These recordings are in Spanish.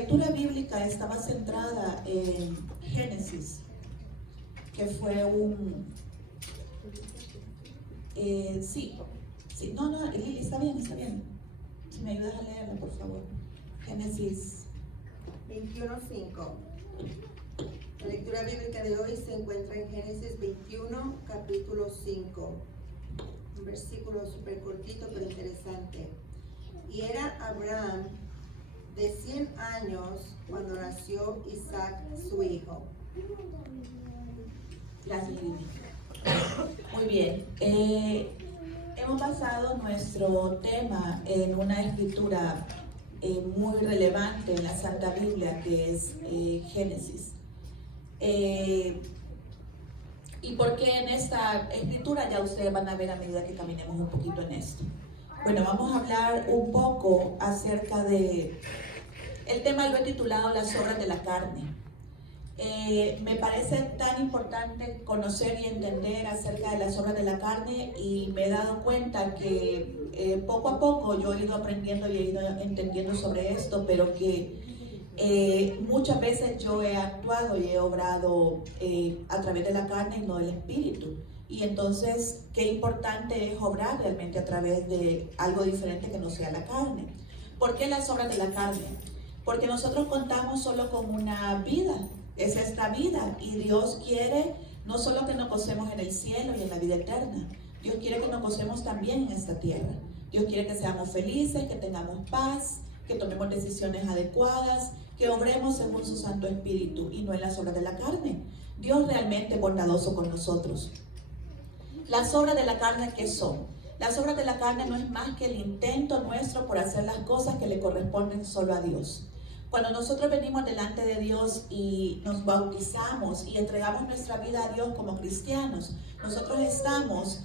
lectura bíblica estaba centrada en Génesis, que fue Lili, está bien. Si me ayudas a leerla, por favor. Génesis 21:5. La lectura bíblica de hoy se encuentra en Génesis 21, capítulo 5. Un versículo súper cortito pero interesante. Y era Abraham de 100 años cuando nació Isaac, su hijo. Gracias, Lili. Muy bien. Hemos basado nuestro tema en una escritura muy relevante en la Santa Biblia, que es Génesis. ¿Y por qué en esta escritura? Ya ustedes van a ver a medida que caminemos un poquito en esto. Bueno, vamos a hablar un poco acerca de... El tema lo he titulado Las obras de la carne. Me parece tan importante conocer y entender acerca de las obras de la carne, y me he dado cuenta que poco a poco yo he ido aprendiendo y he ido entendiendo sobre esto, pero que muchas veces yo he actuado y he obrado a través de la carne y no del espíritu. Y entonces, qué importante es obrar realmente a través de algo diferente que no sea la carne. ¿Por qué las obras de la carne? Porque nosotros contamos solo con una vida, es esta vida, y Dios quiere no solo que nos gocemos en el cielo y en la vida eterna, Dios quiere que nos gocemos también en esta tierra. Dios quiere que seamos felices, que tengamos paz, que tomemos decisiones adecuadas, que obremos según su Santo Espíritu y no en las obras de la carne. Dios realmente es bondadoso con nosotros. Las obras de la carne, ¿qué son? Las obras de la carne no es más que el intento nuestro por hacer las cosas que le corresponden solo a Dios. Cuando nosotros venimos delante de Dios y nos bautizamos y entregamos nuestra vida a Dios como cristianos, nosotros estamos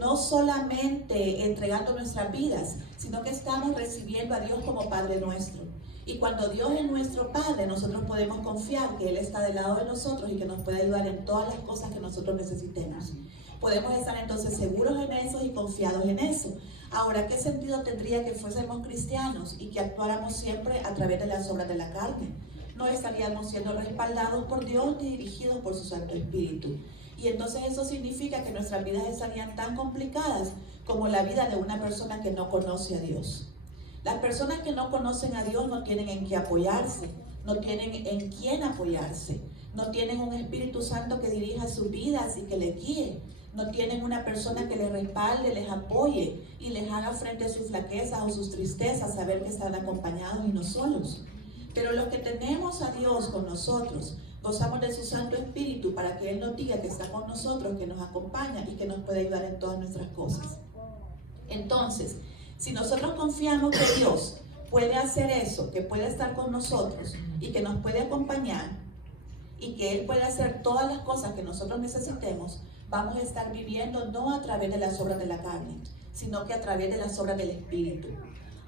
no solamente entregando nuestras vidas, sino que estamos recibiendo a Dios como Padre nuestro. Y cuando Dios es nuestro Padre, nosotros podemos confiar que Él está del lado de nosotros y que nos puede ayudar en todas las cosas que nosotros necesitemos. Podemos estar entonces seguros en eso y confiados en eso. Ahora, ¿qué sentido tendría que fuésemos cristianos y que actuáramos siempre a través de las obras de la carne? No estaríamos siendo respaldados por Dios ni dirigidos por su Santo Espíritu. Y entonces eso significa que nuestras vidas estarían tan complicadas como la vida de una persona que no conoce a Dios. Las personas que no conocen a Dios no tienen en qué apoyarse, no tienen en quién apoyarse, no tienen un Espíritu Santo que dirija sus vidas y que les guíe. No tienen una persona que les respalde, les apoye y les haga frente a sus flaquezas o sus tristezas, saber que están acompañados y no solos. Pero los que tenemos a Dios con nosotros, gozamos de su Santo Espíritu para que Él nos diga que está con nosotros, que nos acompaña y que nos puede ayudar en todas nuestras cosas. Entonces, si nosotros confiamos que Dios puede hacer eso, que puede estar con nosotros y que nos puede acompañar y que Él puede hacer todas las cosas que nosotros necesitemos, vamos a estar viviendo no a través de las obras de la carne, sino que a través de las obras del Espíritu.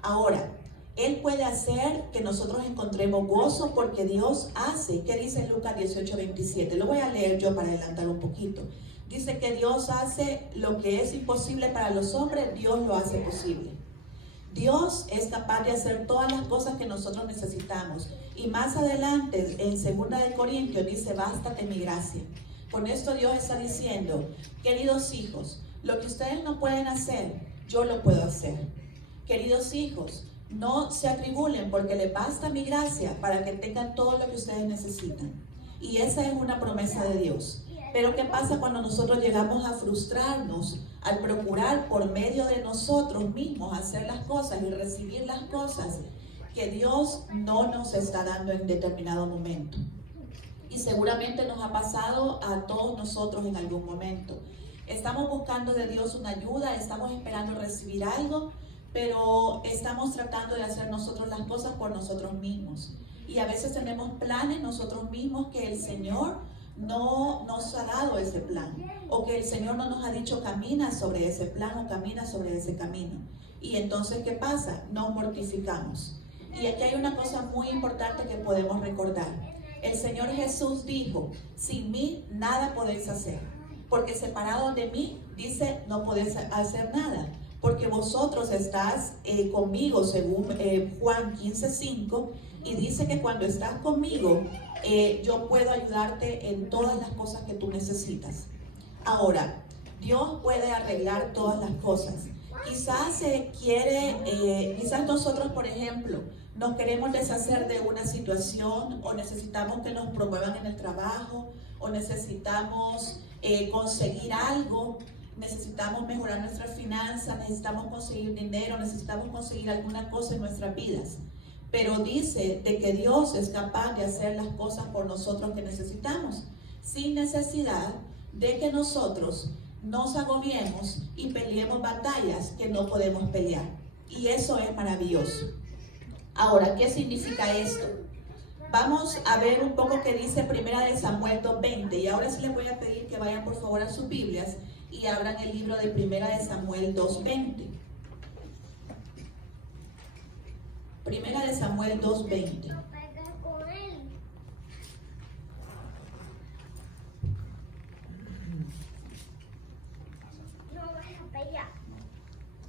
Ahora, Él puede hacer que nosotros encontremos gozo porque Dios hace. ¿Qué dice Lucas 18:27? Lo voy a leer yo para adelantar un poquito. Dice que Dios hace lo que es imposible para los hombres, Dios lo hace posible. Dios es capaz de hacer todas las cosas que nosotros necesitamos. Y más adelante, en 2 Corintios, dice, bástate mi gracia. Con esto Dios está diciendo, queridos hijos, lo que ustedes no pueden hacer, yo lo puedo hacer. Queridos hijos, no se atribulen porque les basta mi gracia para que tengan todo lo que ustedes necesitan. Y esa es una promesa de Dios. Pero ¿qué pasa cuando nosotros llegamos a frustrarnos al procurar por medio de nosotros mismos hacer las cosas y recibir las cosas que Dios no nos está dando en determinado momento? Y seguramente nos ha pasado a todos nosotros en algún momento. Estamos buscando de Dios una ayuda, estamos esperando recibir algo, pero estamos tratando de hacer nosotros las cosas por nosotros mismos. Y a veces tenemos planes nosotros mismos que el Señor no nos ha dado ese plan, o que el Señor no nos ha dicho camina sobre ese plan o camina sobre ese camino. Y entonces, ¿qué pasa? Nos mortificamos. Y aquí hay una cosa muy importante que podemos recordar. El Señor Jesús dijo, sin mí nada podéis hacer, porque separado de mí, dice, no podéis hacer nada. porque vosotros estás conmigo, según Juan 15:5, y dice que cuando estás conmigo, yo puedo ayudarte en todas las cosas que tú necesitas. Ahora, Dios puede arreglar todas las cosas. Quizás quizás nosotros, por ejemplo, nos queremos deshacer de una situación, o necesitamos que nos promuevan en el trabajo, o necesitamos conseguir algo, necesitamos mejorar nuestras finanzas, necesitamos conseguir dinero, necesitamos conseguir alguna cosa en nuestras vidas. Pero dice de que Dios es capaz de hacer las cosas por nosotros que necesitamos, sin necesidad de que nosotros nos agobiemos y peleemos batallas que no podemos pelear. Y eso es maravilloso. Ahora, ¿qué significa esto? Vamos a ver un poco qué dice 1 Samuel 2:20. Y ahora sí les voy a pedir que vayan por favor a sus Biblias y abran el libro de 1 Samuel 2:20. 1 Samuel 2:20.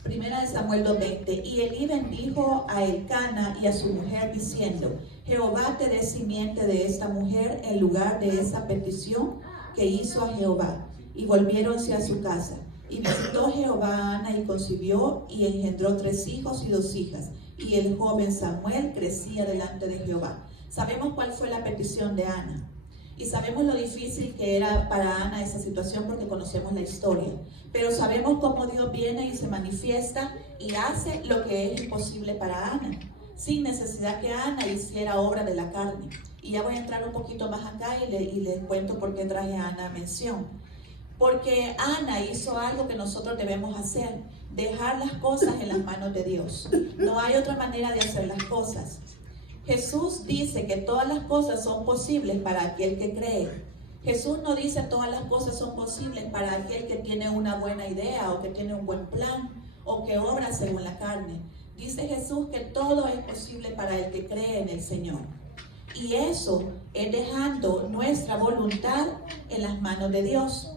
Primera de Samuel 2:20. Y Elí bendijo a Elcana y a su mujer diciendo: Jehová te dé simiente de esta mujer en lugar de esa petición que hizo a Jehová. Y volviéronse a su casa. Y visitó Jehová a Ana y concibió y engendró 3 hijos y 2 hijas. Y el joven Samuel crecía delante de Jehová. Sabemos cuál fue la petición de Ana. Y sabemos lo difícil que era para Ana esa situación porque conocemos la historia. Pero sabemos cómo Dios viene y se manifiesta y hace lo que es imposible para Ana, sin necesidad que Ana hiciera obra de la carne. Y ya voy a entrar un poquito más acá y les cuento por qué traje a Ana a mención. Porque Ana hizo algo que nosotros debemos hacer: dejar las cosas en las manos de Dios. No hay otra manera de hacer las cosas. Jesús dice que todas las cosas son posibles para aquel que cree. Jesús no dice todas las cosas son posibles para aquel que tiene una buena idea o que tiene un buen plan o que obra según la carne. Dice Jesús que todo es posible para el que cree en el Señor. Y eso es dejando nuestra voluntad en las manos de Dios.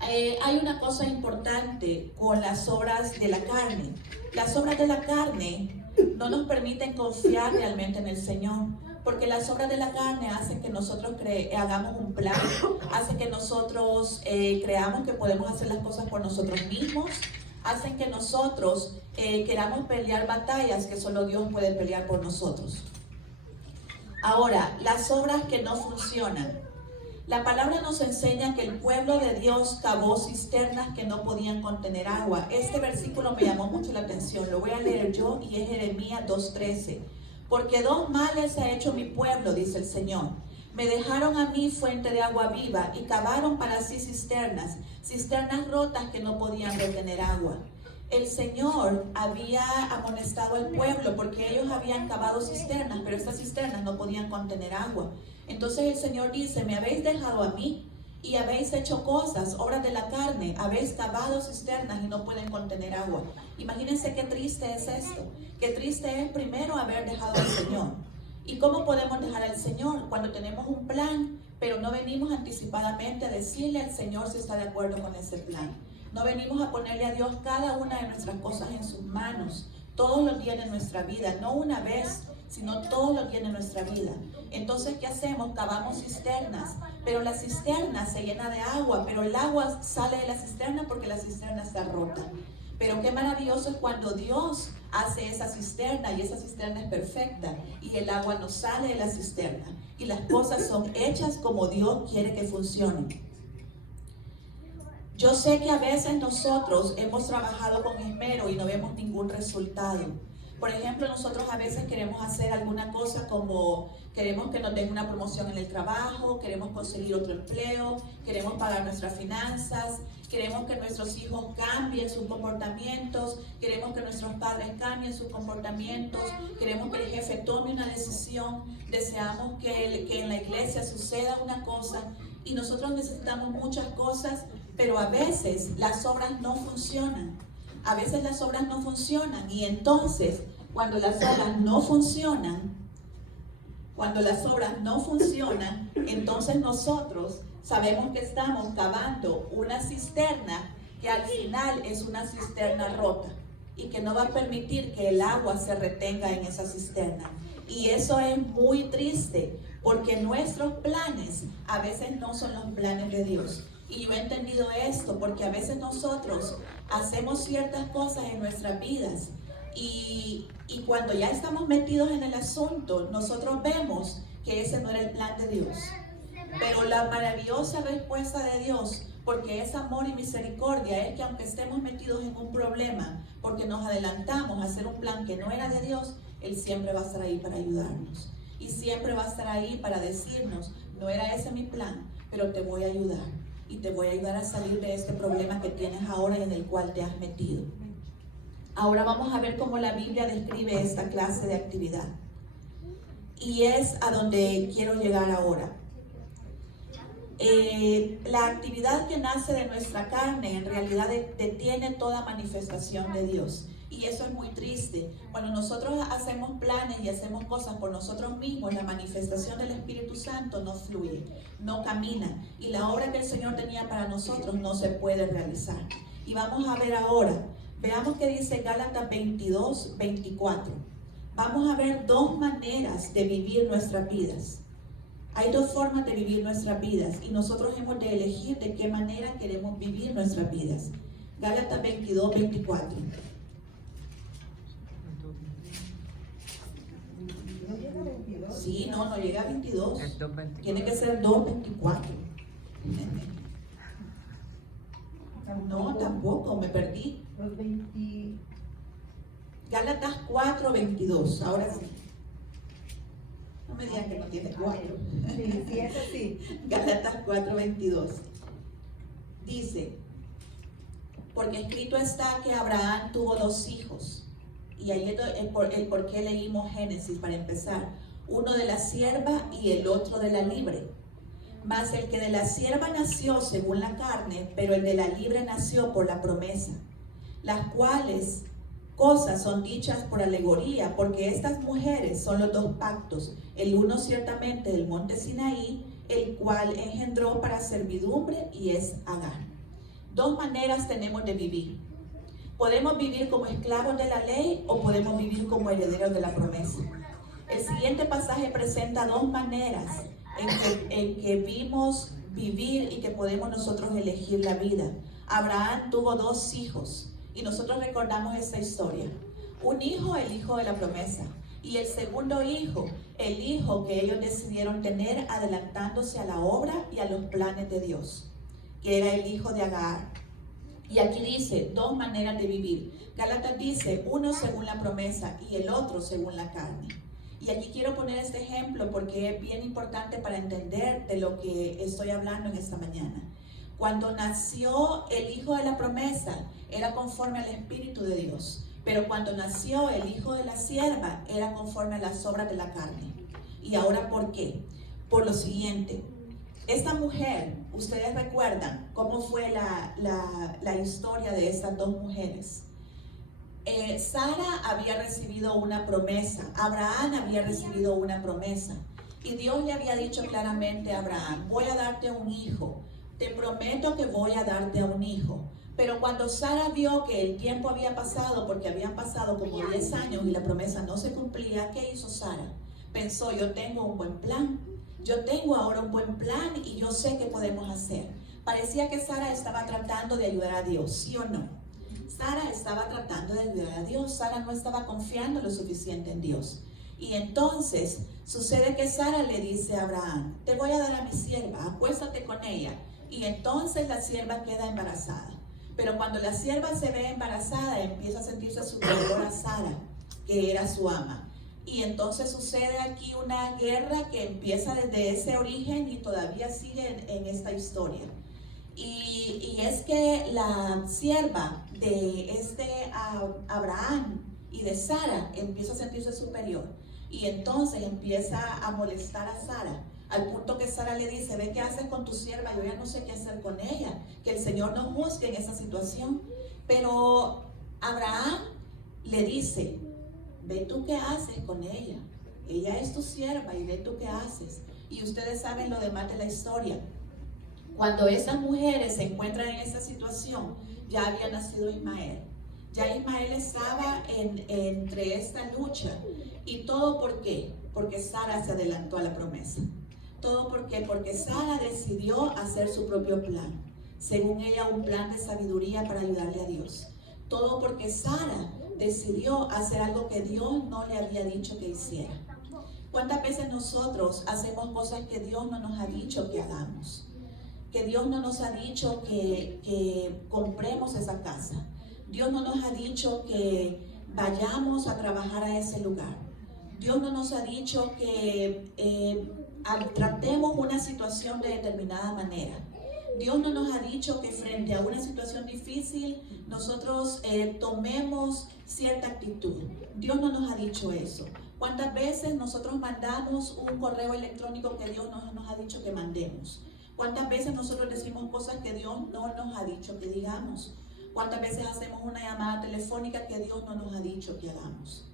Hay una cosa importante con las obras de la carne. Las obras de la carne no nos permiten confiar realmente en el Señor, porque las obras de la carne hacen que nosotros hagamos un plan, hacen que nosotros creamos que podemos hacer las cosas por nosotros mismos, hacen que nosotros queramos pelear batallas que solo Dios puede pelear por nosotros. Ahora, las obras que no funcionan. La palabra nos enseña que el pueblo de Dios cavó cisternas que no podían contener agua. Este versículo me llamó mucho la atención. Lo voy a leer yo y es Jeremías 2:13. Porque 2 males ha hecho mi pueblo, dice el Señor. Me dejaron a mí fuente de agua viva y cavaron para sí cisternas rotas que no podían retener agua. El Señor había amonestado al pueblo porque ellos habían cavado cisternas, pero estas cisternas no podían contener agua. Entonces el Señor dice: me habéis dejado a mí y habéis hecho cosas, obras de la carne, habéis cavado cisternas y no pueden contener agua. Imagínense qué triste es esto. Qué triste es primero haber dejado al Señor. ¿Y cómo podemos dejar al Señor? Cuando tenemos un plan, pero no venimos anticipadamente a decirle al Señor si está de acuerdo con ese plan. No venimos a ponerle a Dios cada una de nuestras cosas en sus manos, todos los días de nuestra vida, no una vez, sino todos los días de nuestra vida. Entonces, ¿qué hacemos? Cavamos cisternas, pero la cisterna se llena de agua, pero el agua sale de la cisterna porque la cisterna está rota. Pero qué maravilloso es cuando Dios hace esa cisterna y esa cisterna es perfecta y el agua no sale de la cisterna y las cosas son hechas como Dios quiere que funcionen. Yo sé que a veces nosotros hemos trabajado con esmero y no vemos ningún resultado. Por ejemplo, nosotros a veces queremos hacer alguna cosa como queremos que nos den una promoción en el trabajo, queremos conseguir otro empleo, queremos pagar nuestras finanzas, queremos que nuestros hijos cambien sus comportamientos, queremos que nuestros padres cambien sus comportamientos, queremos que el jefe tome una decisión, deseamos que en la iglesia suceda una cosa y nosotros necesitamos muchas cosas, pero a veces las obras no funcionan. A veces las obras no funcionan y entonces cuando las obras no funcionan, entonces nosotros sabemos que estamos cavando una cisterna que al final es una cisterna rota y que no va a permitir que el agua se retenga en esa cisterna. Y eso es muy triste, porque nuestros planes a veces no son los planes de Dios. Y yo he entendido esto porque a veces nosotros hacemos ciertas cosas en nuestras vidas y cuando ya estamos metidos en el asunto, nosotros vemos que ese no era el plan de Dios. Pero la maravillosa respuesta de Dios, porque es amor y misericordia, es que aunque estemos metidos en un problema, porque nos adelantamos a hacer un plan que no era de Dios, Él siempre va a estar ahí para ayudarnos. Y siempre va a estar ahí para decirnos, no era ese mi plan, pero te voy a ayudar. Y te voy a ayudar a salir de este problema que tienes ahora y en el cual te has metido. Ahora vamos a ver cómo la Biblia describe esta clase de actividad. Y es a donde quiero llegar ahora. La actividad que nace de nuestra carne en realidad detiene toda manifestación de Dios. Y eso es muy triste. Cuando nosotros hacemos planes y hacemos cosas por nosotros mismos, la manifestación del Espíritu Santo no fluye, no camina. Y la obra que el Señor tenía para nosotros no se puede realizar. Y vamos a ver ahora, veamos qué dice Gálatas 22, 24. Vamos a ver dos maneras de vivir nuestras vidas. Hay dos formas de vivir nuestras vidas y nosotros hemos de elegir de qué manera queremos vivir nuestras vidas. Gálatas 22, 24. Sí, no llega a 22. Tiene que ser 2:24. No, tampoco, me perdí. Gálatas 4:22, ahora sí. No me digan que no tiene 4. Sí, es así. Gálatas 4:22. Dice, porque escrito está que Abraham tuvo 2 hijos. Y ahí es el por qué leímos Génesis para empezar. Uno de la sierva y el otro de la libre. Mas el que de la sierva nació según la carne, pero el de la libre nació por la promesa. Las cuales cosas son dichas por alegoría, porque estas mujeres son los 2 pactos. El uno ciertamente del monte Sinaí, el cual engendró para servidumbre y es Agar. 2 maneras tenemos de vivir. Podemos vivir como esclavos de la ley o podemos vivir como herederos de la promesa. El siguiente pasaje presenta 2 maneras en que vimos vivir y que podemos nosotros elegir la vida. Abraham tuvo 2 hijos y nosotros recordamos esta historia. Un hijo, el hijo de la promesa, y el segundo hijo, el hijo que ellos decidieron tener adelantándose a la obra y a los planes de Dios, que era el hijo de Agar. Y aquí dice 2 maneras de vivir. Gálatas dice uno según la promesa y el otro según la carne. Y aquí quiero poner este ejemplo porque es bien importante para entender de lo que estoy hablando en esta mañana. Cuando nació el hijo de la promesa, era conforme al Espíritu de Dios. Pero cuando nació el hijo de la sierva, era conforme a las obras de la carne. ¿Y ahora por qué? Por lo siguiente. Esta mujer, ustedes recuerdan cómo fue la historia de estas 2 mujeres. Sara había recibido una promesa, Abraham había recibido una promesa y Dios le había dicho claramente a Abraham, voy a darte un hijo, te prometo que voy a darte un hijo. Pero cuando Sara vio que el tiempo había pasado, porque habían pasado como 10 años y la promesa no se cumplía, ¿qué hizo Sara? Pensó, yo tengo un buen plan, yo tengo ahora un buen plan y yo sé qué podemos hacer. Parecía que Sara estaba tratando de ayudar a Dios, ¿sí o no? Sara estaba tratando de ayudar a Dios. Sara no estaba confiando lo suficiente en Dios. Y entonces sucede que Sara le dice a Abraham, te voy a dar a mi sierva, acuéstate con ella. Y entonces la sierva queda embarazada. Pero cuando la sierva se ve embarazada, empieza a sentirse superior a Sara, que era su ama. Y entonces sucede aquí una guerra que empieza desde ese origen y todavía sigue en esta historia. Y es que la sierva de Abraham y de Sara empieza a sentirse superior y entonces empieza a molestar a Sara, al punto que Sara le dice, ve qué haces con tu sierva, yo ya no sé qué hacer con ella, que el Señor nos juzgue en esa situación. Pero Abraham le dice, ve tú qué haces con ella es tu sierva y ve tú qué haces. Y ustedes saben lo demás de la historia. Cuando esas mujeres se encuentran en esa situación, ya había nacido Ismael. Ya Ismael estaba entre esta lucha. ¿Y todo por qué? Porque Sara se adelantó a la promesa. ¿Todo por qué? Porque Sara decidió hacer su propio plan. Según ella, un plan de sabiduría para ayudarle a Dios. Todo porque Sara decidió hacer algo que Dios no le había dicho que hiciera. ¿Cuántas veces nosotros hacemos cosas que Dios no nos ha dicho que hagamos? Que Dios no nos ha dicho que compremos esa casa. Dios no nos ha dicho que vayamos a trabajar a ese lugar. Dios no nos ha dicho que tratemos una situación de determinada manera. Dios no nos ha dicho que frente a una situación difícil nosotros tomemos cierta actitud. Dios no nos ha dicho eso. ¿Cuántas veces nosotros mandamos un correo electrónico que Dios no nos ha dicho que mandemos? ¿Cuántas veces nosotros decimos cosas que Dios no nos ha dicho que digamos? ¿Cuántas veces hacemos una llamada telefónica que Dios no nos ha dicho que hagamos?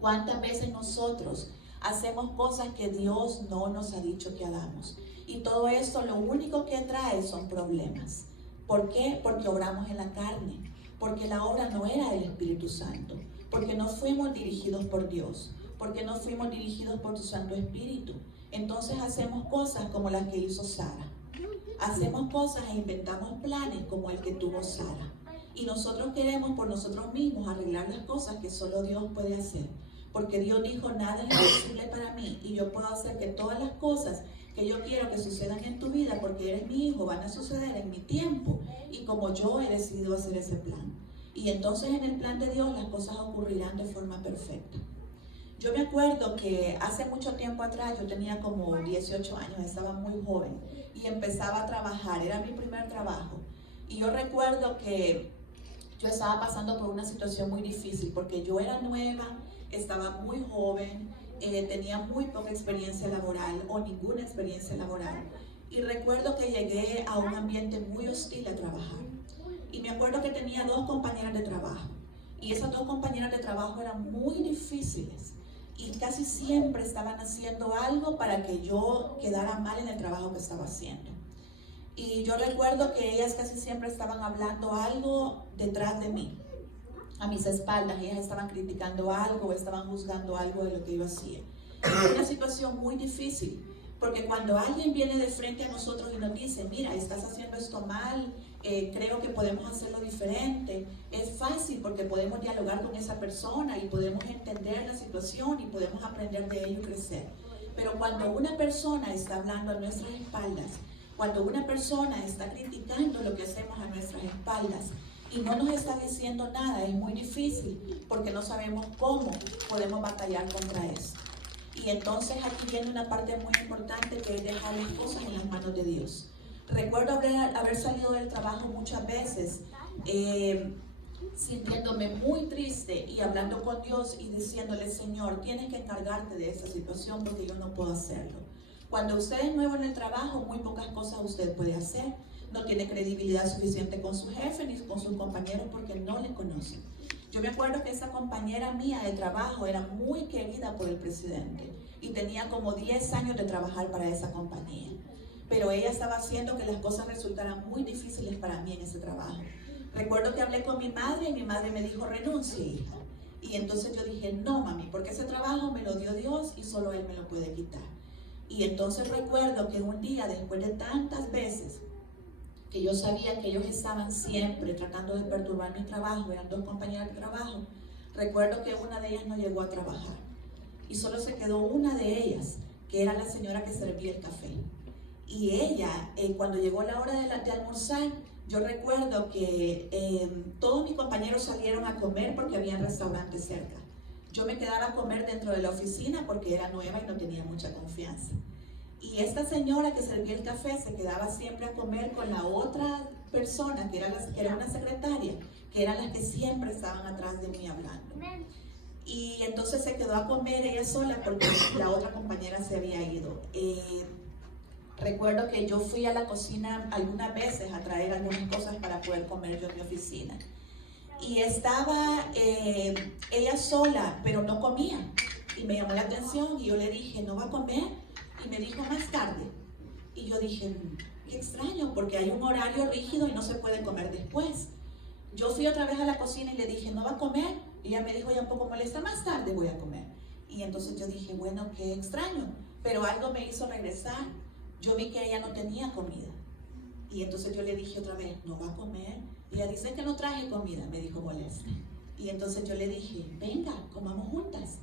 ¿Cuántas veces nosotros hacemos cosas que Dios no nos ha dicho que hagamos? Y todo esto lo único que trae son problemas. ¿Por qué? Porque obramos en la carne, porque la obra no era del Espíritu Santo, porque no fuimos dirigidos por Dios, porque no fuimos dirigidos por tu Santo Espíritu. Entonces hacemos cosas como las que hizo Sara. Hacemos cosas e inventamos planes como el que tuvo Sara. Y nosotros queremos por nosotros mismos arreglar las cosas que solo Dios puede hacer. Porque Dios dijo, nada es imposible para mí y yo puedo hacer que todas las cosas que yo quiero que sucedan en tu vida porque eres mi hijo van a suceder en mi tiempo y como yo he decidido hacer ese plan. Y entonces en el plan de Dios las cosas ocurrirán de forma perfecta. Yo me acuerdo que hace mucho tiempo atrás, yo tenía como 18 años, estaba muy joven y empezaba a trabajar, era mi primer trabajo. Y yo recuerdo que yo estaba pasando por una situación muy difícil porque yo era nueva, estaba muy joven, tenía muy poca experiencia laboral o ninguna experiencia laboral. Y recuerdo que llegué a un ambiente muy hostil a trabajar. Y me acuerdo que tenía 2 compañeras de trabajo. Y esas 2 compañeras de trabajo eran muy difíciles. Y casi siempre estaban haciendo algo para que yo quedara mal en el trabajo que estaba haciendo. Y yo recuerdo que ellas casi siempre estaban hablando algo detrás de mí, a mis espaldas. Ellas estaban criticando algo, estaban juzgando algo de lo que yo hacía. Era una situación muy difícil, porque cuando alguien viene de frente a nosotros y nos dice, mira, estás haciendo esto mal, creo que podemos hacerlo diferente, es fácil porque podemos dialogar con esa persona y podemos entender la situación y podemos aprender de ello y crecer. Pero cuando una persona está hablando a nuestras espaldas, cuando una persona está criticando lo que hacemos a nuestras espaldas y no nos está diciendo nada, es muy difícil porque no sabemos cómo podemos batallar contra eso. Y entonces aquí viene una parte muy importante que es dejar las cosas en las manos de Dios. Recuerdo haber salido del trabajo muchas veces sintiéndome muy triste y hablando con Dios y diciéndole, Señor, tienes que encargarte de esta situación porque yo no puedo hacerlo. Cuando usted es nuevo en el trabajo, muy pocas cosas usted puede hacer. No tiene credibilidad suficiente con su jefe ni con sus compañeros porque no le conocen. Yo me acuerdo que esa compañera mía de trabajo era muy querida por el presidente y tenía como 10 años de trabajar para esa compañía. Pero ella estaba haciendo que las cosas resultaran muy difíciles para mí en ese trabajo. Recuerdo que hablé con mi madre y mi madre me dijo, renuncie, hija. Y entonces yo dije, no, mami, porque ese trabajo me lo dio Dios y solo Él me lo puede quitar. Y entonces recuerdo que un día, después de tantas veces, que yo sabía que ellos estaban siempre tratando de perturbar mi trabajo, eran 2 compañeras de trabajo, recuerdo que una de ellas no llegó a trabajar. Y solo se quedó una de ellas, que era la señora que servía el café. Y ella, cuando llegó la hora de almorzar, yo recuerdo que todos mis compañeros salieron a comer porque había restaurantes cerca. Yo me quedaba a comer dentro de la oficina porque era nueva y no tenía mucha confianza. Y esta señora que servía el café se quedaba siempre a comer con la otra persona, que era una secretaria, que eran las que siempre estaban atrás de mí hablando. Y entonces se quedó a comer ella sola porque la otra compañera se había ido. Recuerdo que yo fui a la cocina algunas veces a traer algunas cosas para poder comer yo en mi oficina. Y estaba ella sola, pero no comía. Y me llamó la atención y yo le dije, ¿no va a comer? Y me dijo, más tarde. Y yo dije, qué extraño, porque hay un horario rígido y no se puede comer después. Yo fui otra vez a la cocina y le dije, ¿no va a comer? Y ella me dijo, ya un poco molesta, más tarde voy a comer. Y entonces yo dije, bueno, qué extraño, pero algo me hizo regresar. Yo vi que ella no tenía comida. Y entonces yo le dije otra vez, ¿no va a comer? Y ella dice que no traje comida, me dijo molesta. Y entonces yo le dije, venga, comamos juntas.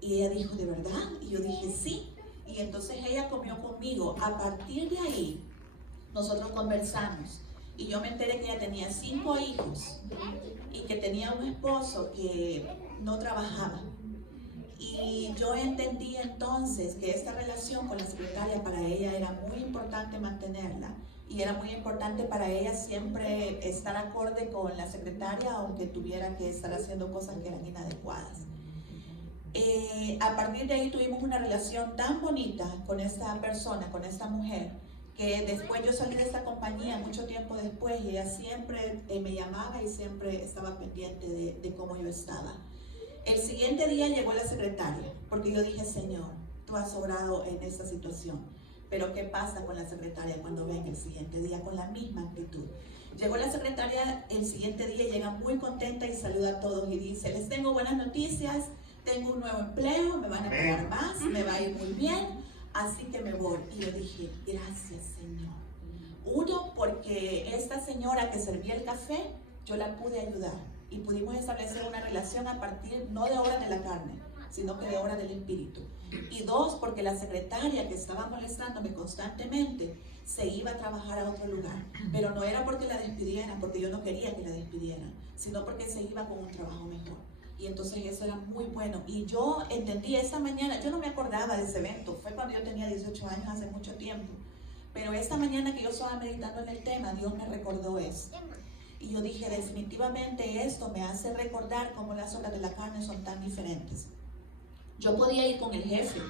Y ella dijo, ¿de verdad? Y yo dije, sí. Y entonces ella comió conmigo. A partir de ahí, nosotros conversamos. Y yo me enteré que ella tenía 5 hijos y que tenía un esposo que no trabajaba. Y yo entendí entonces que esta relación con la secretaria para ella era muy importante mantenerla. Y era muy importante para ella siempre estar acorde con la secretaria, aunque tuviera que estar haciendo cosas que eran inadecuadas. A partir de ahí tuvimos una relación tan bonita con esta persona, con esta mujer, que después yo salí de esta compañía mucho tiempo después y ella siempre me llamaba y siempre estaba pendiente de cómo yo estaba. El siguiente día llegó la secretaria, porque yo dije, Señor, tú has obrado en esta situación. Pero ¿qué pasa con la secretaria cuando venga el siguiente día con la misma actitud? Llegó la secretaria el siguiente día, llega muy contenta y saluda a todos y dice, les tengo buenas noticias, tengo un nuevo empleo, me van a pagar más, me va a ir muy bien, así que me voy. Y yo dije, gracias Señor. Uno, porque esta señora que servía el café, yo la pude ayudar y pudimos establecer una relación a partir, no de obra de la carne, sino que de obra del Espíritu. Y 2, porque la secretaria que estaba molestándome constantemente se iba a trabajar a otro lugar, pero no era porque la despidieran, porque yo no quería que la despidieran, sino porque se iba con un trabajo mejor. Y entonces eso era muy bueno. Y yo entendí esa mañana, yo no me acordaba de ese evento, fue cuando yo tenía 18 años, hace mucho tiempo. Pero esta mañana que yo estaba meditando en el tema, Dios me recordó esto. Y yo dije, definitivamente esto me hace recordar cómo las obras de la carne son tan diferentes. Yo podía ir con el jefe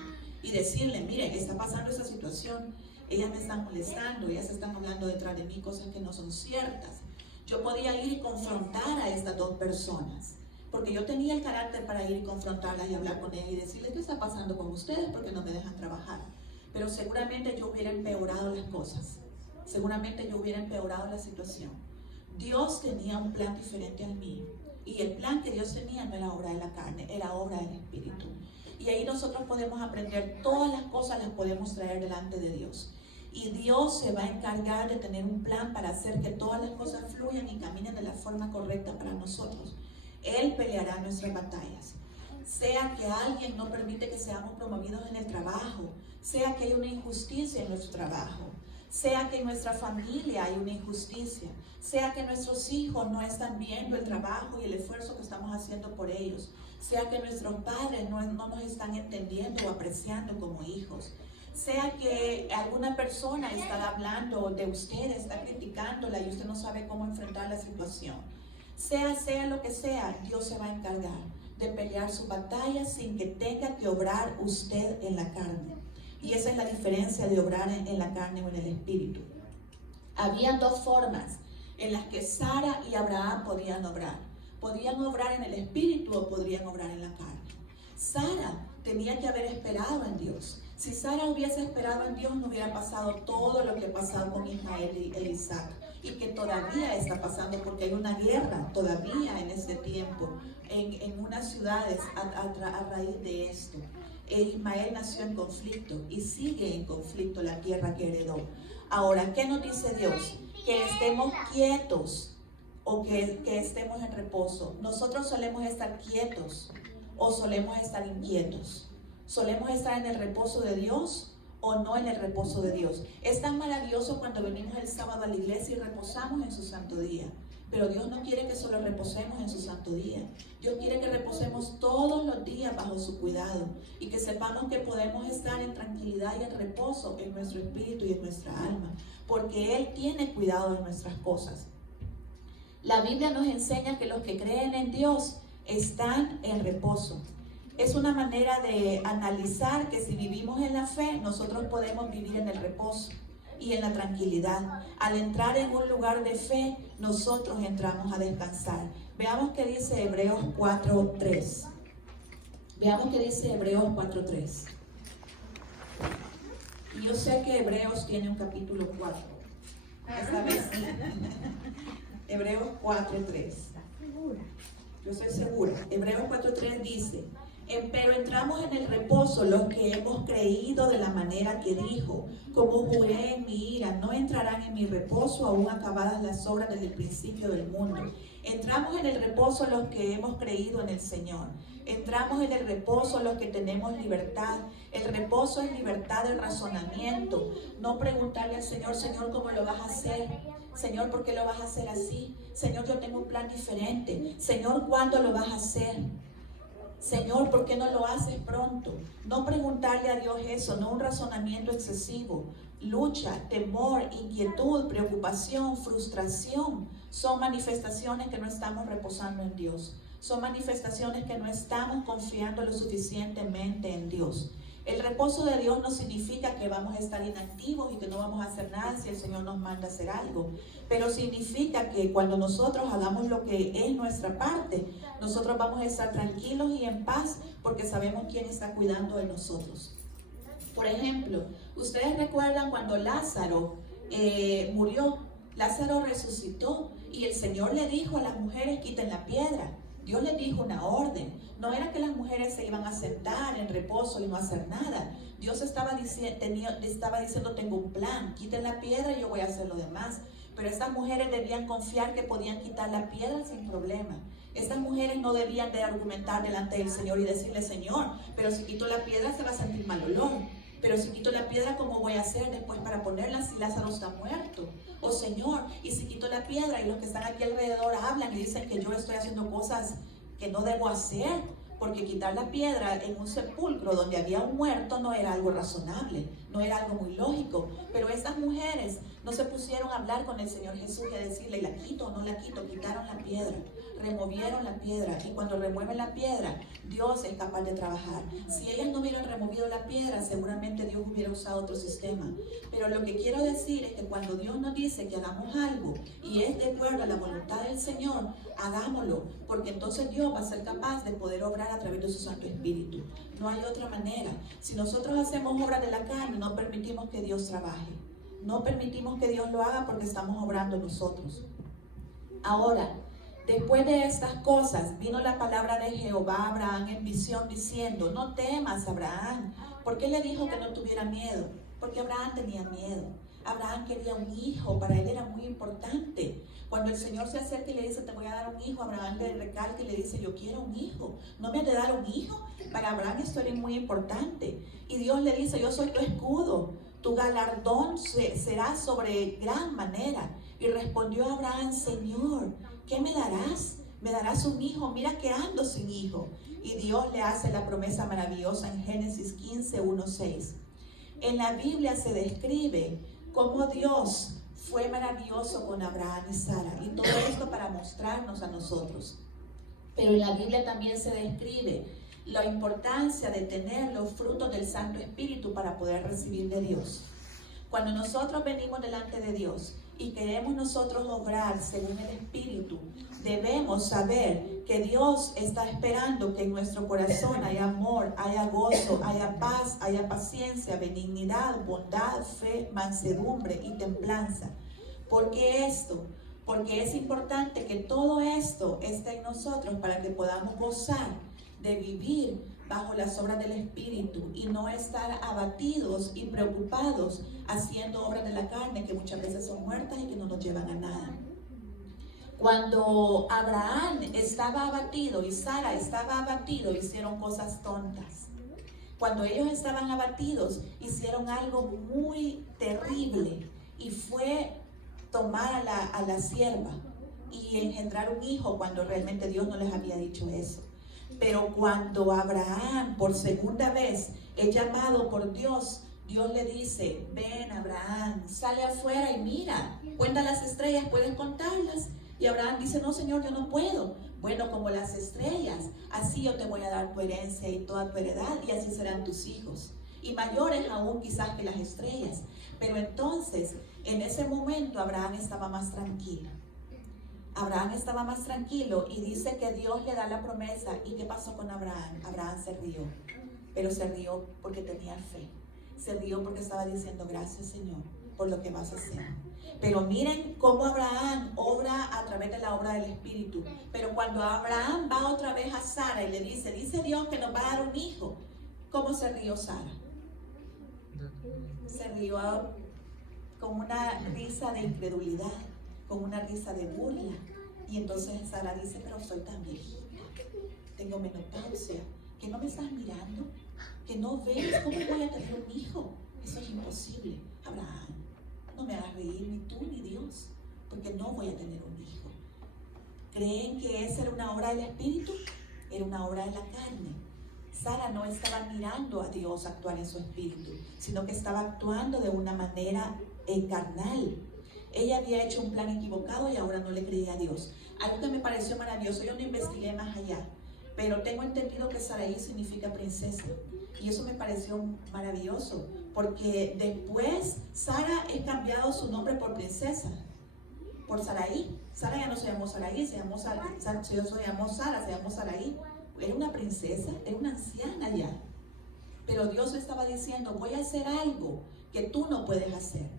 y decirle, mire, está pasando esta situación, ellas me están molestando, ellas están hablando detrás de mí cosas que no son ciertas. Yo podía ir y confrontar a estas 2 personas, porque yo tenía el carácter para ir y confrontarlas y hablar con ellas y decirles, ¿qué está pasando con ustedes? Porque no me dejan trabajar. Pero seguramente yo hubiera empeorado las cosas, seguramente yo hubiera empeorado la situación. Dios tenía un plan diferente al mío. Y el plan que Dios tenía no era obra de la carne, era obra del Espíritu. Y ahí nosotros podemos aprender, todas las cosas las podemos traer delante de Dios. Y Dios se va a encargar de tener un plan para hacer que todas las cosas fluyan y caminen de la forma correcta para nosotros. Él peleará nuestras batallas. Sea que alguien no permite que seamos promovidos en el trabajo, sea que hay una injusticia en nuestro trabajo, sea que en nuestra familia hay una injusticia, sea que nuestros hijos no están viendo el trabajo y el esfuerzo que estamos haciendo por ellos, sea que nuestros padres no nos están entendiendo o apreciando como hijos, sea que alguna persona está hablando de usted, está criticándola y usted no sabe cómo enfrentar la situación. Sea lo que sea, Dios se va a encargar de pelear su batalla sin que tenga que obrar usted en la carne. Y esa es la diferencia de obrar en la carne o en el espíritu. Había 2 formas en las que Sara y Abraham podían obrar. Podían obrar en el espíritu o podrían obrar en la carne. Sara tenía que haber esperado en Dios. Si Sara hubiese esperado en Dios, no hubiera pasado todo lo que pasó con Ismael y Isaac. Y que todavía está pasando, porque hay una guerra todavía en este tiempo, en unas ciudades a raíz de esto. Ismael nació en conflicto y sigue en conflicto la tierra que heredó. Ahora, ¿qué nos dice Dios? Que estemos quietos o que estemos en reposo. Nosotros solemos estar quietos o solemos estar inquietos. ¿Solemos estar en el reposo de Dios o no en el reposo de Dios? Es tan maravilloso cuando venimos el sábado a la iglesia y reposamos en su santo día. Pero Dios no quiere que solo reposemos en su santo día. Dios quiere que reposemos todos los días bajo su cuidado y que sepamos que podemos estar en tranquilidad y en reposo en nuestro espíritu y en nuestra alma, porque Él tiene cuidado de nuestras cosas. La Biblia nos enseña que los que creen en Dios están en reposo. Es una manera de analizar que si vivimos en la fe, nosotros podemos vivir en el reposo y en la tranquilidad. Al entrar en un lugar de fe, nosotros entramos a descansar. Veamos qué dice Hebreos 4:3. Veamos qué dice Hebreos 4:3. Y yo sé que Hebreos tiene un capítulo 4. Esta vez sí. Hebreos 4:3. Yo estoy segura. Hebreos 4:3 dice: pero entramos en el reposo los que hemos creído de la manera que dijo, como juré en mi ira, no entrarán en mi reposo aún acabadas las obras desde el principio del mundo. Entramos en el reposo los que hemos creído en el Señor. Entramos en el reposo los que tenemos libertad. El reposo es libertad de razonamiento. No preguntarle al Señor, Señor, ¿cómo lo vas a hacer? Señor, ¿por qué lo vas a hacer así? Señor, yo tengo un plan diferente. Señor, ¿cuándo lo vas a hacer? Señor, ¿por qué no lo haces pronto? No preguntarle a Dios eso, no un razonamiento excesivo. Lucha, temor, inquietud, preocupación, frustración son manifestaciones que no estamos reposando en Dios. Son manifestaciones que no estamos confiando lo suficientemente en Dios. El reposo de Dios no significa que vamos a estar inactivos y que no vamos a hacer nada si el Señor nos manda a hacer algo. Pero significa que cuando nosotros hagamos lo que es nuestra parte, nosotros vamos a estar tranquilos y en paz porque sabemos quién está cuidando de nosotros. Por ejemplo, ustedes recuerdan cuando Lázaro murió, Lázaro resucitó y el Señor le dijo a las mujeres: quiten la piedra. Dios les dijo una orden. No era que las mujeres se iban a sentar en reposo y no hacer nada. Dios estaba diciendo: tengo un plan, quiten la piedra y yo voy a hacer lo demás. Pero estas mujeres debían confiar que podían quitar la piedra sin problema. Estas mujeres no debían de argumentar delante del Señor y decirle: Señor, pero si quito la piedra se va a sentir mal olor. Pero si quito la piedra, ¿cómo voy a hacer después para ponerla si Lázaro está muerto? Oh Señor, y si quito la piedra y los que están aquí alrededor hablan y dicen que yo estoy haciendo cosas que no debo hacer, porque quitar la piedra en un sepulcro donde había un muerto no era algo razonable, no era algo muy lógico. Pero estas mujeres no se pusieron a hablar con el Señor Jesús y a decirle: ¿la quito o no la quito? Quitaron la piedra, removieron la piedra, y cuando remueven la piedra, Dios es capaz de trabajar. Si ellas no hubieran removido la piedra, seguramente Dios hubiera usado otro sistema. Pero lo que quiero decir es que cuando Dios nos dice que hagamos algo y es de acuerdo a la voluntad del Señor, hagámoslo, porque entonces Dios va a ser capaz de poder obrar a través de su Santo Espíritu. No hay otra manera. Si nosotros hacemos obras de la carne, no permitimos que Dios trabaje. No permitimos que Dios lo haga porque estamos obrando nosotros. Ahora, después de estas cosas, vino la palabra de Jehová a Abraham en visión diciendo: no temas, Abraham. ¿Por qué le dijo que no tuviera miedo? Porque Abraham tenía miedo. Abraham quería un hijo, para él era muy importante. Cuando el Señor se acerca y le dice: te voy a dar un hijo, Abraham le recalca y le dice: yo quiero un hijo. ¿No me has de dar un hijo? Para Abraham esto era muy importante. Y Dios le dice: yo soy tu escudo, tu galardón será sobre gran manera. Y respondió Abraham: Señor, ¿qué me darás? Me darás un hijo, mira que ando sin hijo. Y Dios le hace la promesa maravillosa en Génesis 15:1-6. En la Biblia se describe cómo Dios fue maravilloso con Abraham y Sara, y todo esto para mostrarnos a nosotros. Pero en la Biblia también se describe la importancia de tener los frutos del Santo Espíritu para poder recibir de Dios. Cuando nosotros venimos delante de Dios y queremos nosotros obrar según el Espíritu, debemos saber que Dios está esperando que en nuestro corazón haya amor, haya gozo, haya paz, haya paciencia, benignidad, bondad, fe, mansedumbre y templanza. ¿Por qué esto? Porque es importante que todo esto esté en nosotros para que podamos gozar de vivir bajo las obras del Espíritu y no estar abatidos y preocupados haciendo obras de la carne que muchas veces son muertas y que no nos llevan a nada. Cuando Abraham estaba abatido y Sara estaba abatido, hicieron cosas tontas. Cuando ellos estaban abatidos, hicieron algo muy terrible, y fue tomar a la sierva y engendrar un hijo cuando realmente Dios no les había dicho eso. Pero cuando Abraham por segunda vez es llamado por Dios, Dios le dice: ven, Abraham, sale afuera y mira, cuenta las estrellas, ¿puedes contarlas? Y Abraham dice: no, Señor, yo no puedo. Bueno, como las estrellas, así yo te voy a dar tu herencia y toda tu heredad, y así serán tus hijos, y mayores aún quizás que las estrellas. Pero entonces, en ese momento, Abraham estaba más tranquilo. Abraham estaba más tranquilo y dice que Dios le da la promesa. ¿Y qué pasó con Abraham? Abraham se rió, pero se rió porque tenía fe. Se rió porque estaba diciendo: gracias, Señor, por lo que vas a hacer. Pero miren cómo Abraham obra a través de la obra del Espíritu. Pero cuando Abraham va otra vez a Sara y le dice Dios que nos va a dar un hijo, ¿cómo se rió Sara? Se rió con una risa de incredulidad, con una risa de burla. Y entonces Sara dice, pero soy tan viejita, tengo menopausia, que no me estás mirando, que no ves cómo voy a tener un hijo. Eso es imposible. Abraham, no me hagas reír ni tú ni Dios, porque no voy a tener un hijo. ¿Creen que esa era una obra del Espíritu? Era una obra de la carne. Sara no estaba mirando a Dios actuar en su espíritu, sino que estaba actuando de una manera carnal. Ella había hecho un plan equivocado y ahora no le creía a Dios. Algo que me pareció maravilloso, yo no investigué más allá, pero tengo entendido que Saraí significa princesa. Y eso me pareció maravilloso, porque después Sara es cambiado su nombre por princesa, por Saraí. Sara ya no se llamó Saraí, se llamó Sara, se llamó Saraí. Era una princesa, era una anciana ya. Pero Dios estaba diciendo, voy a hacer algo que tú no puedes hacer.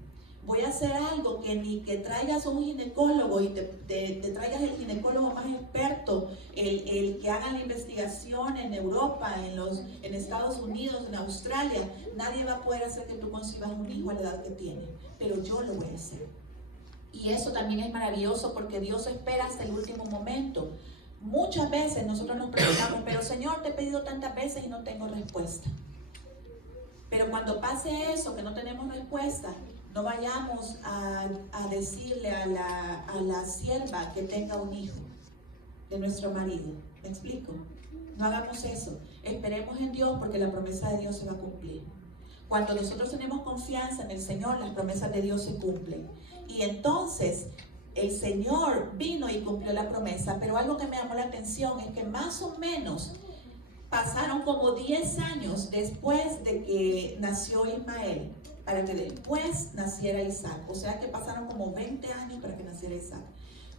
Voy a hacer algo que ni que traigas un ginecólogo y te traigas el ginecólogo más experto, el que haga la investigación en Europa, en Estados Unidos, en Australia. Nadie va a poder hacer que tú concibas un hijo a la edad que tienes, pero yo lo voy a hacer. Y eso también es maravilloso porque Dios espera hasta el último momento. Muchas veces nosotros nos preguntamos, pero Señor, te he pedido tantas veces y no tengo respuesta. Pero cuando pase eso, que no tenemos respuesta, no vayamos a decirle a la sierva que tenga un hijo de nuestro marido. ¿Me explico? No hagamos eso. Esperemos en Dios porque la promesa de Dios se va a cumplir. Cuando nosotros tenemos confianza en el Señor, las promesas de Dios se cumplen. Y entonces el Señor vino y cumplió la promesa. Pero algo que me llamó la atención es que más o menos pasaron como 10 años después de que nació Ismael, para que después naciera Isaac. O sea que pasaron como 20 años para que naciera Isaac.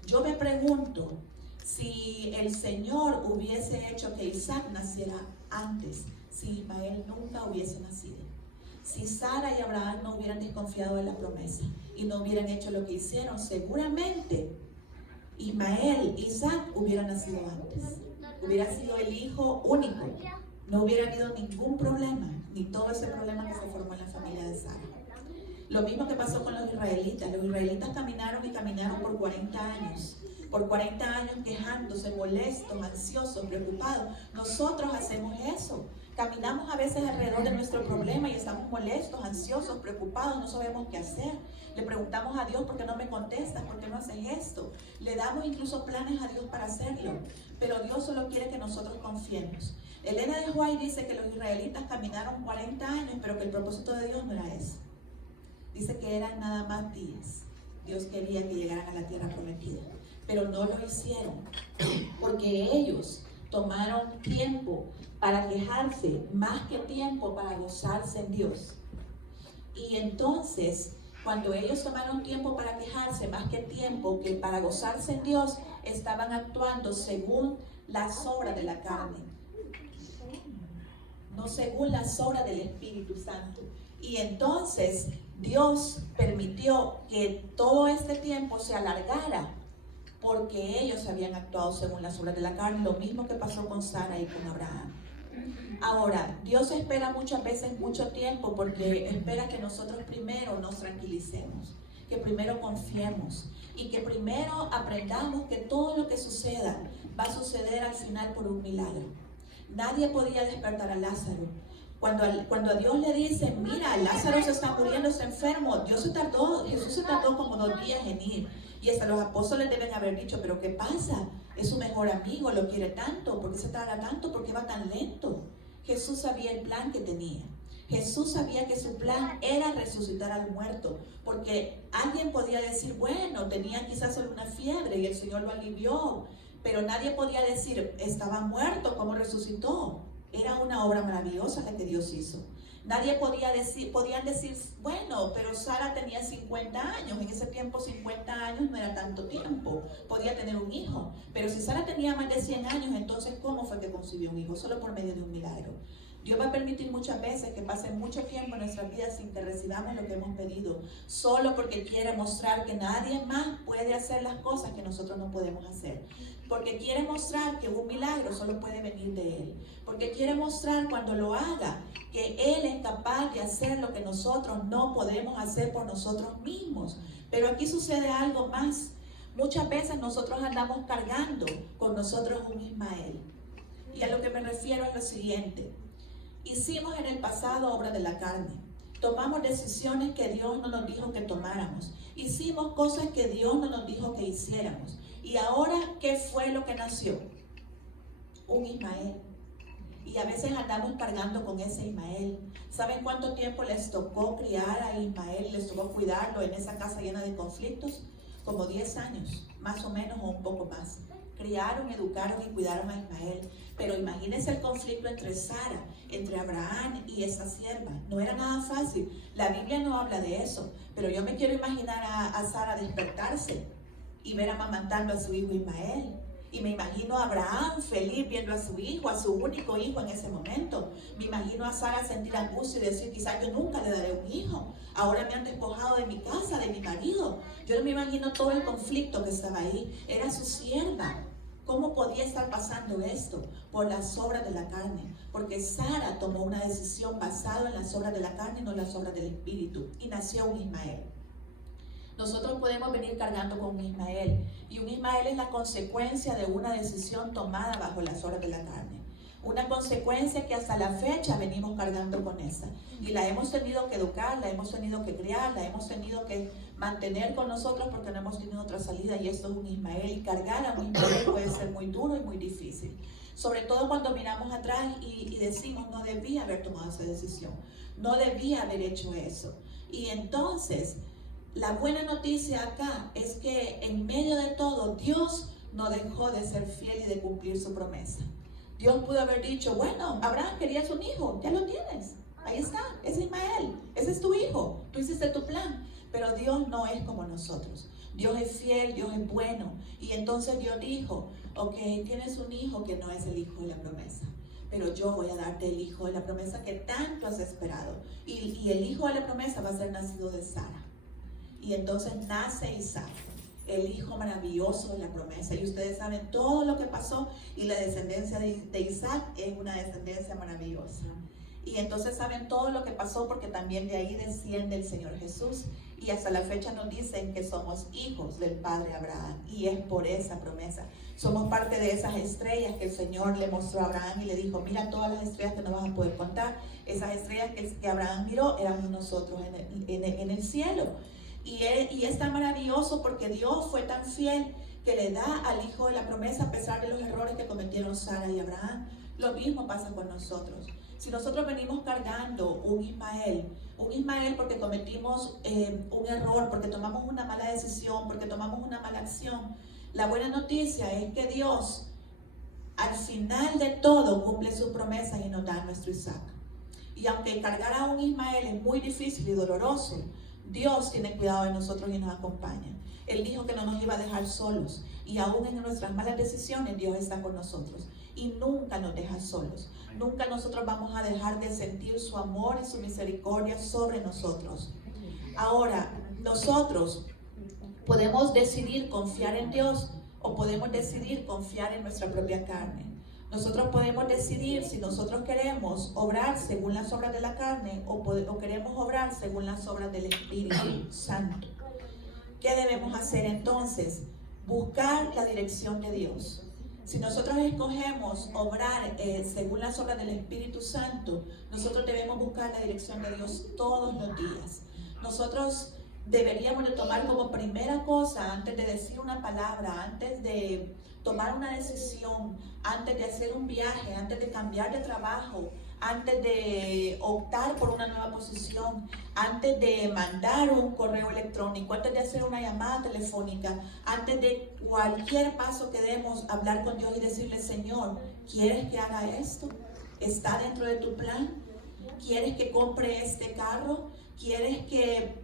Yo me pregunto si el Señor hubiese hecho que Isaac naciera antes, si Ismael nunca hubiese nacido. Si Sara y Abraham no hubieran desconfiado de la promesa y no hubieran hecho lo que hicieron, seguramente Isaac hubiera nacido antes. Hubiera sido el hijo único. No hubiera habido ningún problema, ni todo ese problema que se formó en la familia de Sara. Lo mismo que pasó con los israelitas. Los israelitas caminaron y caminaron por 40 años. Por 40 años quejándose, molestos, ansiosos, preocupados. Nosotros hacemos eso. Caminamos a veces alrededor de nuestro problema y estamos molestos, ansiosos, preocupados, no sabemos qué hacer. Le preguntamos a Dios, ¿por qué no me contestas? ¿Por qué no haces esto? Le damos incluso planes a Dios para hacerlo. Pero Dios solo quiere que nosotros confiemos. Elena de White dice que los israelitas caminaron 40 años, pero que el propósito de Dios no era ese. Dice que eran nada más días. Dios quería que llegaran a la tierra prometida, pero no lo hicieron, porque ellos tomaron tiempo para quejarse, más que tiempo para gozarse en Dios. Y entonces, cuando ellos tomaron tiempo para quejarse, más que tiempo que para gozarse en Dios, estaban actuando según las obras de la carne, no según las obras del Espíritu Santo. Y entonces Dios permitió que todo este tiempo se alargara porque ellos habían actuado según las obras de la carne, lo mismo que pasó con Sara y con Abraham. Ahora, Dios espera muchas veces mucho tiempo porque espera que nosotros primero nos tranquilicemos, que primero confiemos y que primero aprendamos que todo lo que suceda va a suceder al final por un milagro. Nadie podía despertar a Lázaro. Cuando a Dios le dicen, mira, Lázaro se está muriendo, está enfermo, Jesús se tardó como 2 días en ir. Y hasta los apóstoles deben haber dicho, pero ¿qué pasa? Es su mejor amigo, lo quiere tanto, ¿por qué se tarda tanto? ¿Por qué va tan lento? Jesús sabía el plan que tenía. Jesús sabía que su plan era resucitar al muerto, porque alguien podía decir, bueno, tenía quizás solo una fiebre y el Señor lo alivió, pero nadie podía decir, estaba muerto, ¿cómo resucitó? Era una obra maravillosa la que Dios hizo. Nadie podían decir, bueno, pero Sara tenía 50 años, en ese tiempo 50 años no era tanto tiempo, podía tener un hijo, pero si Sara tenía más de 100 años, entonces ¿cómo fue que concibió un hijo? Solo por medio de un milagro. Dios va a permitir muchas veces que pase mucho tiempo en nuestras vidas sin que recibamos lo que hemos pedido, solo porque quiere mostrar que nadie más puede hacer las cosas que nosotros no podemos hacer. Porque quiere mostrar que un milagro solo puede venir de Él. Porque quiere mostrar cuando lo haga que Él es capaz de hacer lo que nosotros no podemos hacer por nosotros mismos. Pero aquí sucede algo más. Muchas veces nosotros andamos cargando con nosotros un Ismael. Y a lo que me refiero es lo siguiente. Hicimos en el pasado obra de la carne. Tomamos decisiones que Dios no nos dijo que tomáramos. Hicimos cosas que Dios no nos dijo que hiciéramos. Y ahora, ¿qué fue lo que nació? Un Ismael. Y a veces andamos cargando con ese Ismael. ¿Saben cuánto tiempo les tocó criar a Ismael? ¿Les tocó cuidarlo en esa casa llena de conflictos? Como 10 años, más o menos, o un poco más. Criaron, educaron y cuidaron a Ismael. Pero imagínense el conflicto entre Sara, entre Abraham y esa sierva. No era nada fácil. La Biblia no habla de eso. Pero yo me quiero imaginar a Sara despertarse y ver amamantando a su hijo Ismael. Y me imagino a Abraham feliz viendo a su hijo, a su único hijo en ese momento. Me imagino a Sara sentir angustia y decir, quizás yo nunca le daré un hijo. Ahora me han despojado de mi casa, de mi marido. Yo no me imagino todo el conflicto que estaba ahí. Era su sierva. ¿Cómo podía estar pasando esto? Por las obras de la carne. Porque Sara tomó una decisión basada en las obras de la carne y no en las obras del espíritu. Y nació un Ismael. Nosotros podemos venir cargando con un Ismael. Y un Ismael es la consecuencia de una decisión tomada bajo las obras de la carne. Una consecuencia que hasta la fecha venimos cargando con esa. Y la hemos tenido que educar, la hemos tenido que criar, la hemos tenido que mantener con nosotros porque no hemos tenido otra salida. Y esto es un Ismael. Y cargar a un Ismael puede ser muy duro y muy difícil. Sobre todo cuando miramos atrás y decimos, no debía haber tomado esa decisión. No debía haber hecho eso. Y entonces, la buena noticia acá es que en medio de todo, Dios no dejó de ser fiel y de cumplir su promesa. Dios pudo haber dicho, bueno, Abraham querías un hijo, ya lo tienes. Ahí está, es Ismael, ese es tu hijo, tú hiciste tu plan. Pero Dios no es como nosotros. Dios es fiel, Dios es bueno. Y entonces Dios dijo, ok, tienes un hijo que no es el hijo de la promesa. Pero yo voy a darte el hijo de la promesa que tanto has esperado. Y el hijo de la promesa va a ser nacido de Sara. Y entonces nace Isaac, el hijo maravilloso de la promesa. Y ustedes saben todo lo que pasó. Y la descendencia de Isaac es una descendencia maravillosa. Y entonces saben todo lo que pasó porque también de ahí desciende el Señor Jesús. Y hasta la fecha nos dicen que somos hijos del Padre Abraham. Y es por esa promesa. Somos parte de esas estrellas que el Señor le mostró a Abraham y le dijo, mira todas las estrellas que no vas a poder contar. Esas estrellas que Abraham miró éramos nosotros en el cielo. Y es tan maravilloso porque Dios fue tan fiel que le da al hijo de la promesa a pesar de los errores que cometieron Sara y Abraham. Lo mismo pasa con nosotros. Si nosotros venimos cargando un Ismael porque cometimos un error, porque tomamos una mala decisión, porque tomamos una mala acción, la buena noticia es que Dios al final de todo cumple sus promesas y nos da a nuestro Isaac. Y aunque cargar a un Ismael es muy difícil y doloroso, Dios tiene cuidado de nosotros y nos acompaña. Él dijo que no nos iba a dejar solos. Y aún en nuestras malas decisiones, Dios está con nosotros. Y nunca nos deja solos. Nunca nosotros vamos a dejar de sentir su amor y su misericordia sobre nosotros. Ahora, nosotros podemos decidir confiar en Dios o podemos decidir confiar en nuestra propia carne. Nosotros podemos decidir si nosotros queremos obrar según las obras de la carne o queremos obrar según las obras del Espíritu Santo. ¿Qué debemos hacer entonces? Buscar la dirección de Dios. Si nosotros escogemos obrar según las obras del Espíritu Santo, nosotros debemos buscar la dirección de Dios todos los días. Nosotros deberíamos de tomar como primera cosa, antes de decir una palabra, antes de tomar una decisión, antes de hacer un viaje, antes de cambiar de trabajo, antes de optar por una nueva posición, antes de mandar un correo electrónico, antes de hacer una llamada telefónica, antes de cualquier paso que demos, hablar con Dios y decirle, Señor, ¿quieres que haga esto? ¿Está dentro de tu plan? ¿Quieres que compre este carro? ¿Quieres que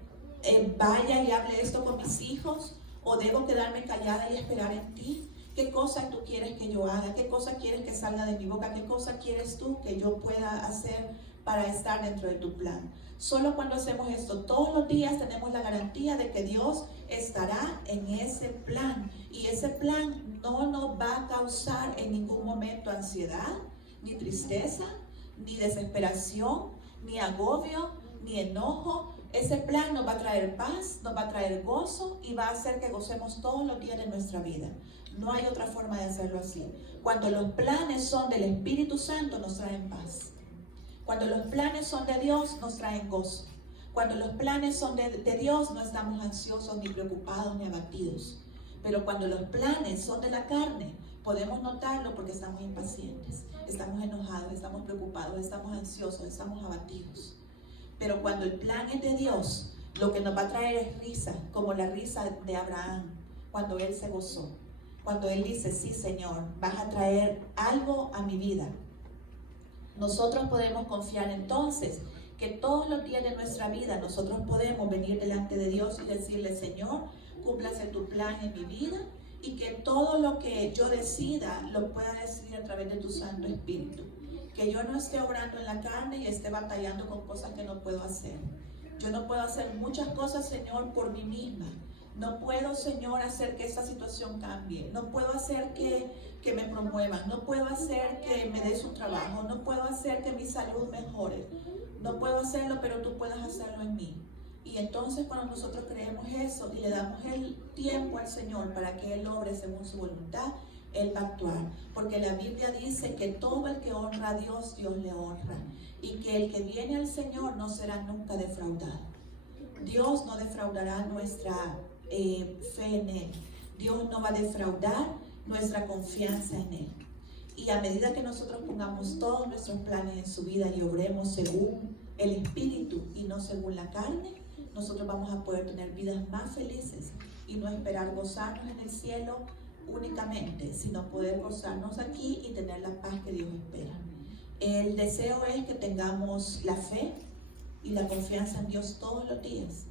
vaya y hable esto con mis hijos? ¿O debo quedarme callada y esperar en ti? ¿Qué cosa tú quieres que yo haga? ¿Qué cosa quieres que salga de mi boca? ¿Qué cosa quieres tú que yo pueda hacer para estar dentro de tu plan? Solo cuando hacemos esto todos los días tenemos la garantía de que Dios estará en ese plan. Y ese plan no nos va a causar en ningún momento ansiedad, ni tristeza, ni desesperación, ni agobio, ni enojo. Ese plan nos va a traer paz, nos va a traer gozo y va a hacer que gocemos todos los días de nuestra vida. No hay otra forma de hacerlo así. Cuando los planes son del Espíritu Santo, nos traen paz. Cuando los planes son de Dios, nos traen gozo. Cuando los planes son de Dios, no estamos ansiosos, ni preocupados, ni abatidos. Pero cuando los planes son de la carne, podemos notarlo porque estamos impacientes, estamos enojados, estamos preocupados, estamos ansiosos, estamos abatidos. Pero cuando el plan es de Dios, lo que nos va a traer es risa, como la risa de Abraham, cuando él se gozó. Cuando él dice, sí Señor, vas a traer algo a mi vida. Nosotros podemos confiar entonces que todos los días de nuestra vida nosotros podemos venir delante de Dios y decirle, Señor, cúmplase tu plan en mi vida y que todo lo que yo decida lo pueda decidir a través de tu Santo Espíritu. Que yo no esté obrando en la carne y esté batallando con cosas que no puedo hacer. Yo no puedo hacer muchas cosas, Señor, por mí misma. No puedo, Señor, hacer que esta situación cambie. No puedo hacer que me promuevan. No puedo hacer que me des un trabajo. No puedo hacer que mi salud mejore. No puedo hacerlo, pero tú puedes hacerlo en mí. Y entonces cuando nosotros creemos eso y le damos el tiempo al Señor para que Él obre según su voluntad, Él va a actuar. Porque la Biblia dice que todo el que honra a Dios, Dios le honra. Y que el que viene al Señor no será nunca defraudado. Dios no defraudará nuestra fe en Él. Dios no va a defraudar nuestra confianza en Él. Y a medida que nosotros pongamos todos nuestros planes en su vida y obremos según el Espíritu y no según la carne, nosotros vamos a poder tener vidas más felices y no esperar gozarnos en el cielo únicamente, sino poder gozarnos aquí y tener la paz que Dios espera. El deseo es que tengamos la fe y la confianza en Dios todos los días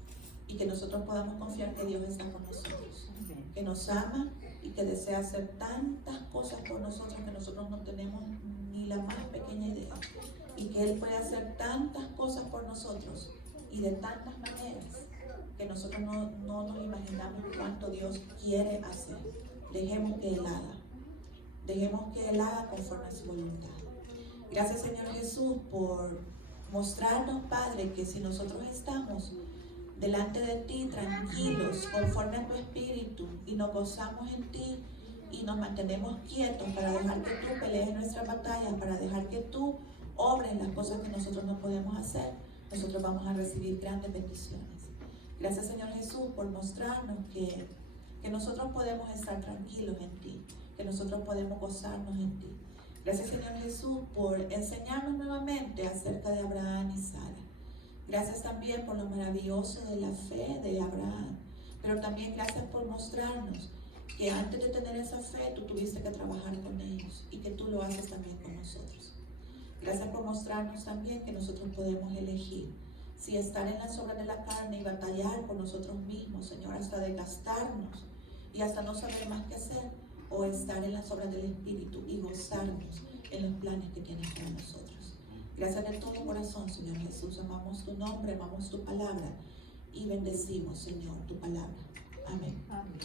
y que nosotros podamos confiar que Dios está con nosotros, que nos ama y que desea hacer tantas cosas por nosotros que nosotros no tenemos ni la más pequeña idea, y que Él puede hacer tantas cosas por nosotros y de tantas maneras que nosotros no nos imaginamos cuánto Dios quiere hacer. Dejemos que Él haga conforme a su voluntad. Gracias, Señor Jesús, por mostrarnos, Padre, que si nosotros estamos delante de ti tranquilos, conforme a tu espíritu, y nos gozamos en ti y nos mantenemos quietos para dejar que tú pelees nuestras batallas, para dejar que tú obres las cosas que nosotros no podemos hacer, nosotros vamos a recibir grandes bendiciones. Gracias, Señor Jesús, por mostrarnos que nosotros podemos estar tranquilos en ti, que nosotros podemos gozarnos en ti. Gracias, Señor Jesús, por enseñarnos nuevamente acerca de Abraham y Sara. Gracias también por lo maravilloso de la fe de Abraham, pero también gracias por mostrarnos que antes de tener esa fe tú tuviste que trabajar con ellos y que tú lo haces también con nosotros. Gracias por mostrarnos también que nosotros podemos elegir si estar en las obras de la carne y batallar por nosotros mismos, Señor, hasta desgastarnos y hasta no saber más qué hacer, o estar en las obras del Espíritu y gozarnos en los planes que tienes para nosotros. Gracias de todo corazón, Señor Jesús. Amamos tu nombre, amamos tu palabra y bendecimos, Señor, tu palabra. Amén. Amén.